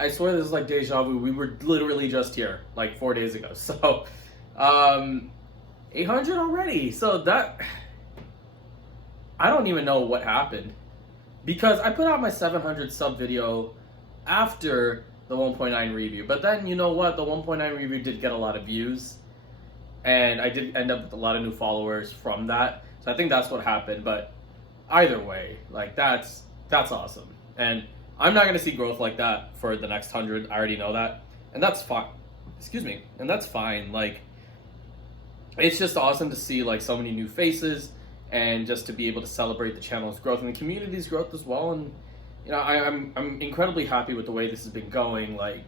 I swear this is like deja vu. We were literally just here like 4 days ago. So, 800 already. So that, I don't even know what happened, because I put out my 700 sub video after the 1.9 review. But then, you know what? The 1.9 review did get a lot of views, and I did end up with a lot of new followers from that. So I think that's what happened. But either way, like that's awesome. And I'm not going to see growth like that for the next 100. I already know that. And that's fine. Excuse me. And that's fine. Like, it's just awesome to see like so many new faces, and just to be able to celebrate the channel's growth and the community's growth as well. And you know, I'm incredibly happy with the way this has been going. Like,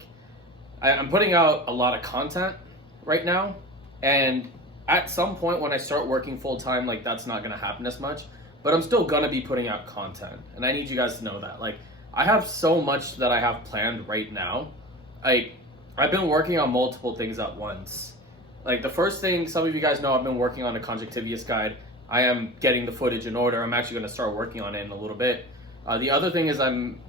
I'm putting out a lot of content right now, and at some point when I start working full time, like that's not going to happen as much. But I'm still going to be putting out content, and I need you guys to know that. Like, I have so much that I have planned right now. Like, I've been working on multiple things at once. Like, the first thing, some of you guys know, I've been working on a conjunctivitis guide. I am getting the footage in order. I'm actually going to start working on it in a little bit. The other thing is okay,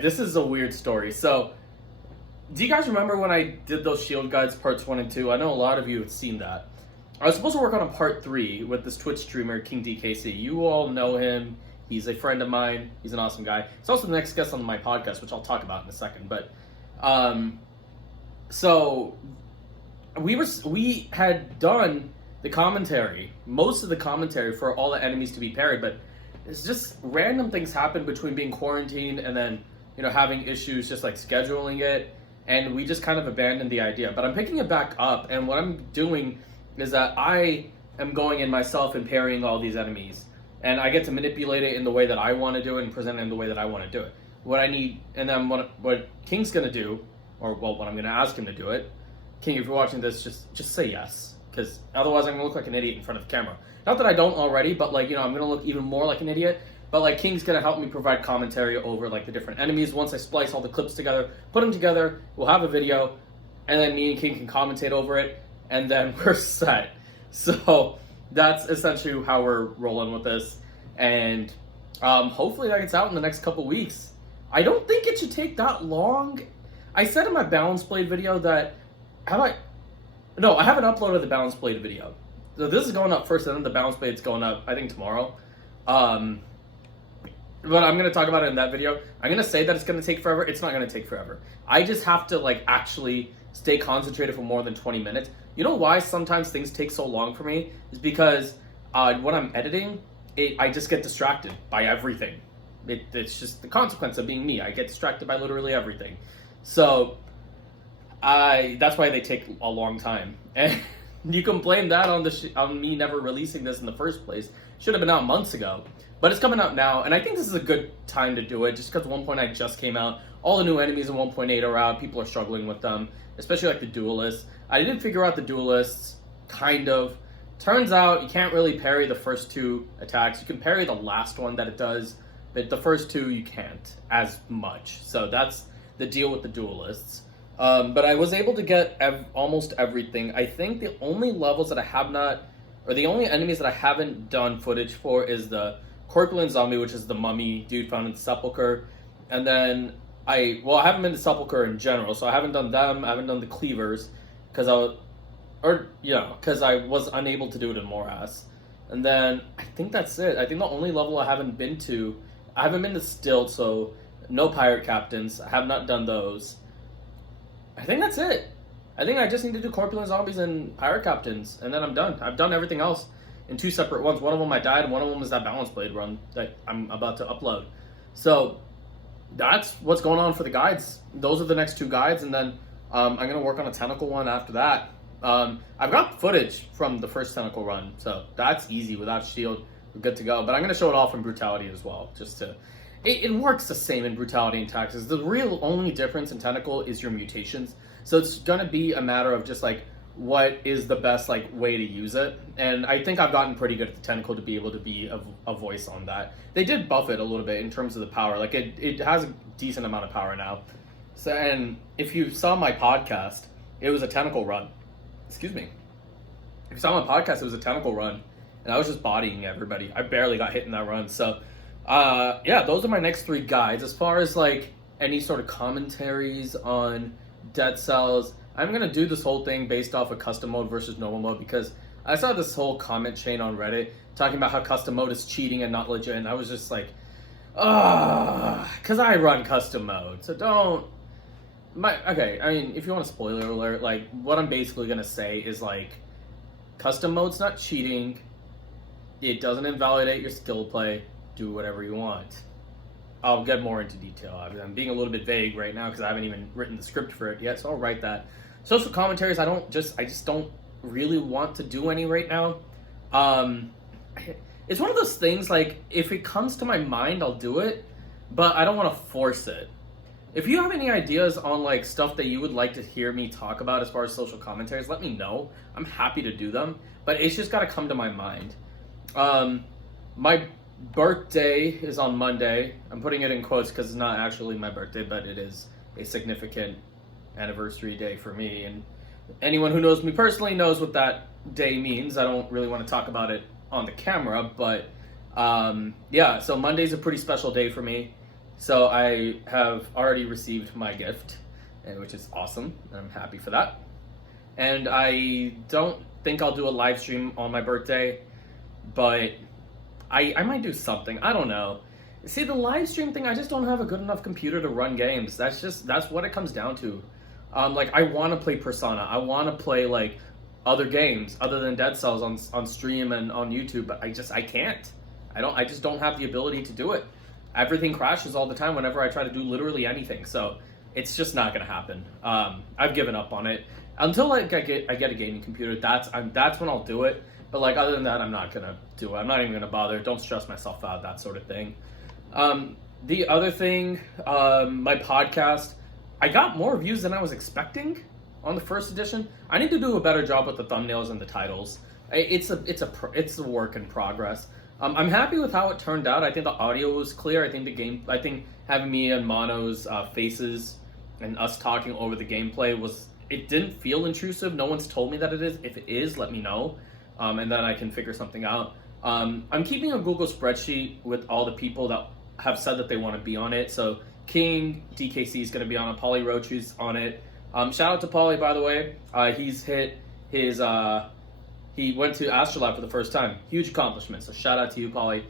this is a weird story. So, do you guys remember when I did those shield guides parts 1 and 2? I know a lot of you have seen that. I was supposed to work on a part 3 with this Twitch streamer, King DKC. You all know him. He's a friend of mine. He's an awesome guy. He's also the next guest on my podcast, which I'll talk about in a second. But, so we had done the commentary, most of the commentary for all the enemies to be parried, but it's just random things happen between being quarantined and then, you know, having issues just like scheduling it, and we just kind of abandoned the idea. But I'm picking it back up, and what I'm doing is that I am going in myself and parrying all these enemies, and I get to manipulate it in the way that I want to do it and present it in the way that I want to do it. What I need, and then what King's gonna do, or well, what I'm gonna ask him to do it. King, if you're watching this, just say yes, because otherwise I'm gonna look like an idiot in front of the camera. Not that I don't already, but like, you know, I'm gonna look even more like an idiot. But like, King's gonna help me provide commentary over like the different enemies. Once I splice all the clips together, put them together, we'll have a video, and then me and King can commentate over it, and then we're set. So that's essentially how we're rolling with this, and hopefully that gets out in the next couple weeks. I don't think it should take that long. I said in my balance blade video that I haven't uploaded the balance blade video. So this is going up first, and then the balance blade's going up, I think, tomorrow. But I'm going to talk about it in that video. I'm going to say that it's going to take forever. It's not going to take forever. I just have to like actually stay concentrated for more than 20 minutes. You know why sometimes things take so long for me? Is because when I'm editing, I just get distracted by everything. It's just the consequence of being me. I get distracted by literally everything. So that's why they take a long time. And you can blame that on me never releasing this in the first place. Should have been out months ago. But it's coming out now, and I think this is a good time to do it, just because 1.9 just came out. All the new enemies in 1.8 are out. People are struggling with them, especially like the duelists. I did figure out the duelists, kind of. Turns out you can't really parry the first 2 attacks. You can parry the last one that it does, but the first 2 you can't as much. So that's the deal with the duelists. But I was able to get almost everything. I think the only levels that I have not, or the only enemies that I haven't done footage for is the Corpulent Zombie, which is the mummy dude found in the Sepulchre. And then I haven't been to Sepulchre in general, so I haven't done them. I haven't done the Cleavers, because I was unable to do it in Morass. And then I think that's it. I think the only level I haven't been to Stilt, so no Pirate Captains. I have not done those. I think that's it. I think I just need to do Corpulent Zombies and Pirate Captains, and then I'm done. I've done everything else in 2 separate ones. One of them I died, and one of them is that Balance Blade run that I'm about to upload. So that's what's going on for the guides. Those are the next 2 guides, and then I'm going to work on a Tentacle one after that. I've got footage from the first Tentacle run, so that's easy. Without shield, we're good to go. But I'm going to show it off in Brutality as well, just to... It works the same in Brutality and Taxes. The real only difference in Tentacle is your mutations. So it's going to be a matter of just like what is the best like way to use it. And I think I've gotten pretty good at the Tentacle to be able to be a voice on that. They did buff it a little bit in terms of the power. Like it has a decent amount of power now. So, and if you saw my podcast, it was a Tentacle run. Excuse me. If you saw my podcast, it was a Tentacle run. And I was just bodying everybody. I barely got hit in that run. So Yeah, those are my next 3 guides. As far as like any sort of commentaries on Dead Cells, I'm gonna do this whole thing based off of custom mode versus normal mode, because I saw this whole comment chain on Reddit talking about how custom mode is cheating and not legit, and I was just like, because I run custom mode, so don't. Okay, I mean, if you want a spoiler alert, like, what I'm basically gonna say is like, custom mode's not cheating. It doesn't invalidate your skill play. Do whatever you want. I'll get more into detail. I'm being a little bit vague right now because I haven't even written the script for it yet, so I'll write that. Social commentaries, I just don't really want to do any right now. It's one of those things, like, if it comes to my mind, I'll do it, but I don't want to force it. If you have any ideas on like stuff that you would like to hear me talk about as far as social commentaries, let me know. I'm happy to do them, but it's just got to come to my mind. My birthday is on Monday. I'm putting it in quotes because it's not actually my birthday, but it is a significant anniversary day for me. And anyone who knows me personally knows what that day means. I don't really want to talk about it on the camera, but yeah, so Monday's a pretty special day for me. So I have already received my gift, which is awesome. I'm happy for that. And I don't think I'll do a live stream on my birthday, but I might do something. I don't know. See, the live stream thing, I just don't have a good enough computer to run games. That's what it comes down to. Like, I want to play Persona. I want to play like other games other than Dead Cells on stream and on YouTube, but I can't. I just don't have the ability to do it. Everything crashes all the time whenever I try to do literally anything, so it's just not gonna happen. I've given up on it until like I get a gaming computer. That's when I'll do it. But like, other than that, I'm not gonna do it. I'm not even gonna bother. Don't stress myself out, that sort of thing. The other thing, my podcast, I got more views than I was expecting on the first edition. I need to do a better job with the thumbnails and the titles. It's a work in progress. I'm happy with how it turned out. I think the audio was clear. I think having me and Mono's faces and us talking over the gameplay it didn't feel intrusive. No one's told me that it is. If it is, let me know, and then I can figure something out. I'm keeping a Google spreadsheet with all the people that have said that they want to be on it. So King DKC is going to be on it. Polly Roach is on it. Shout out to Polly, by the way. He's hit his. He went to Astrolab for the first time. Huge accomplishment. So shout out to you, Polly.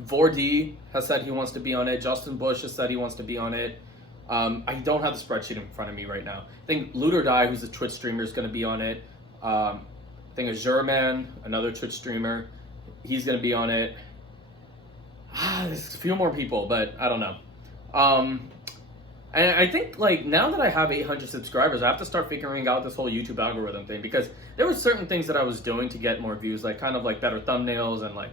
Vordy has said he wants to be on it. Justin Bush has said he wants to be on it. I don't have the spreadsheet in front of me right now. I think Loot or Die, who's a Twitch streamer, is going to be on it. I think Azurman, another Twitch streamer, he's going to be on it. There's a few more people, but I don't know. And I think, like, now that I have 800 subscribers, I have to start figuring out this whole YouTube algorithm thing, because there were certain things that I was doing to get more views, like kind of like better thumbnails and like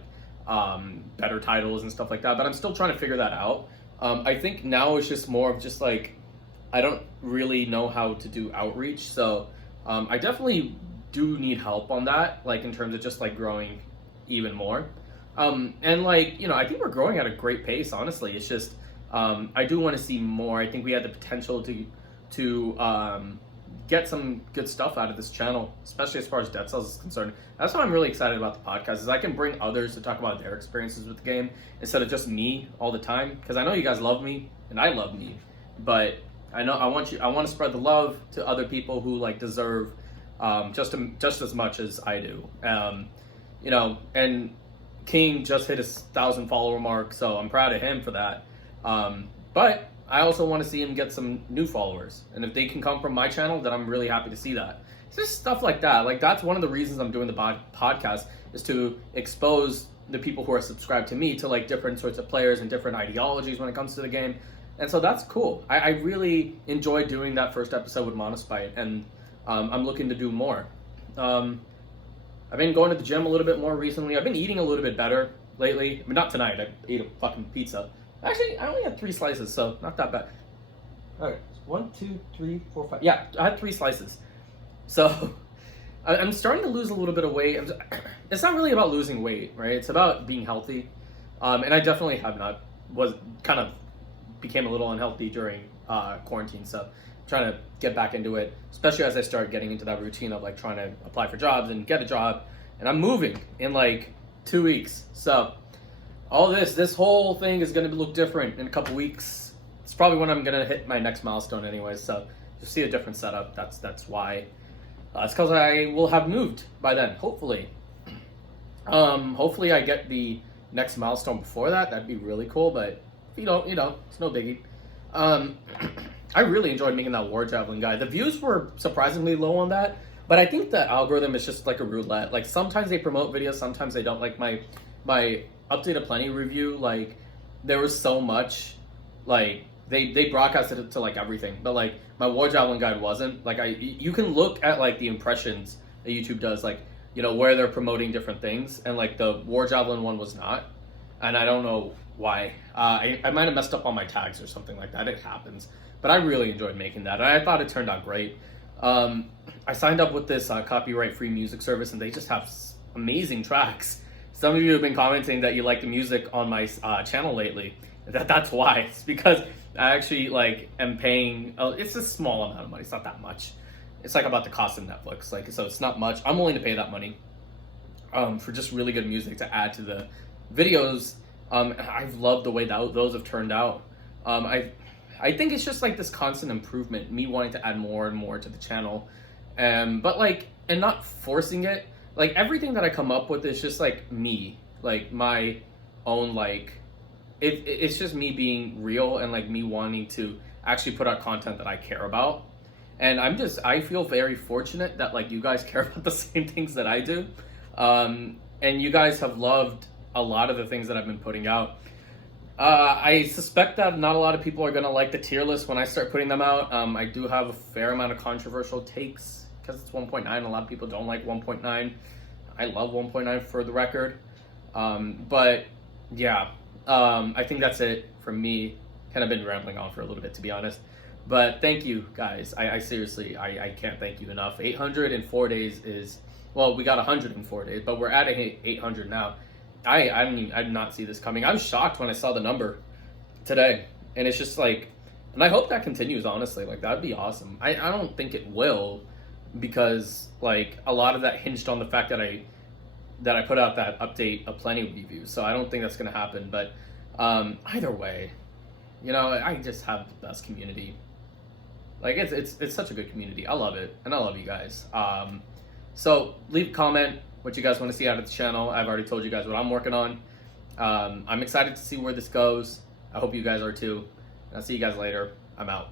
better titles and stuff like that, but I'm still trying to figure that out. I think now it's just more of just like, I don't really know how to do outreach, so I definitely do need help on that, like in terms of just like growing even more. And like, you know, I think we're growing at a great pace, honestly. It's just, I do want to see more. I think we had the potential to get some good stuff out of this channel, especially as far as Dead Cells is concerned. That's why I'm really excited about the podcast, is I can bring others to talk about their experiences with the game instead of just me all the time. Because I know you guys love me and I love me, but I want to spread the love to other people who like deserve just as much as I do. You know, and King just hit his 1,000 follower mark, so I'm proud of him for that. But I also want to see him get some new followers, and if they can come from my channel, then I'm really happy to see that. It's just stuff like that. Like, that's one of the reasons I'm doing the podcast, is to expose the people who are subscribed to me to like different sorts of players and different ideologies when it comes to the game. And so that's cool. I really enjoyed doing that first episode with Monospite, and I'm looking to do more. I've been going to the gym a little bit more recently. I've been eating a little bit better lately. I mean, not tonight. I ate a fucking pizza. Actually, I only had 3 slices, so not that bad. Okay, 1, 2, 3, 4, 5. Yeah, I had 3 slices. So I'm starting to lose a little bit of weight. It's not really about losing weight, right? It's about being healthy. And I definitely became a little unhealthy during quarantine, so I'm trying to get back into it, especially as I start getting into that routine of like trying to apply for jobs and get a job. And I'm moving in like 2 weeks, so all this whole thing is going to look different in a couple weeks. It's probably when I'm going to hit my next milestone anyway, so you'll see a different setup. That's why. It's because I will have moved by then, hopefully. Hopefully I get the next milestone before that. That'd be really cool, but if you don't, it's no biggie. I really enjoyed making that war javelin guy. The views were surprisingly low on that, but I think the algorithm is just like a roulette. Like sometimes they promote videos, sometimes they don't. Like my Update Plenty review, like there was so much, like they broadcasted it to like everything, but like my war javelin guide wasn't. Like you can look at like the impressions that YouTube does, like where they're promoting different things, and like the war javelin one was not, and I don't know why. I might have messed up on my tags or something like that. It happens, but I really enjoyed making that, and I thought it turned out great. I signed up with this copyright-free music service, and they just have amazing tracks. Some of you have been commenting that you like the music on my channel lately. That's why. It's because I actually am paying. It's a small amount of money. It's not that much. It's like about the cost of Netflix. So it's not much. I'm willing to pay that money for just really good music to add to the videos. I've loved the way that those have turned out. I think it's just like this constant improvement, me wanting to add more and more to the channel, but and not forcing it. Like everything that I come up with is just like me, like my own it's just me being real and like me wanting to actually put out content that I care about. And I feel very fortunate that like you guys care about the same things that I do. And you guys have loved a lot of the things that I've been putting out. I suspect that not a lot of people are going to like the tier list when I start putting them out. I do have a fair amount of controversial takes because it's 1.9. A lot of people don't like 1.9. I love 1.9 for the record. But yeah, I think that's it from me. Kind of been rambling on for a little bit, to be honest. But thank you guys. I seriously, I can't thank you enough. 804 days is, well, we got 104 days, but we're at 800 now. I did not see this coming. I was shocked when I saw the number today, and it's just like, and I hope that continues, honestly. Like, that'd be awesome. I don't think it will, because like a lot of that hinged on the fact that I put out that Update Plenty review, so I don't think that's gonna happen. But either way, I just have the best community. Like it's such a good community. I love it, and I love you guys. So leave a comment what you guys want to see out of the channel. I've already told you guys what I'm working on. I'm excited to see where this goes. I hope you guys are too. And I'll see you guys later. I'm out.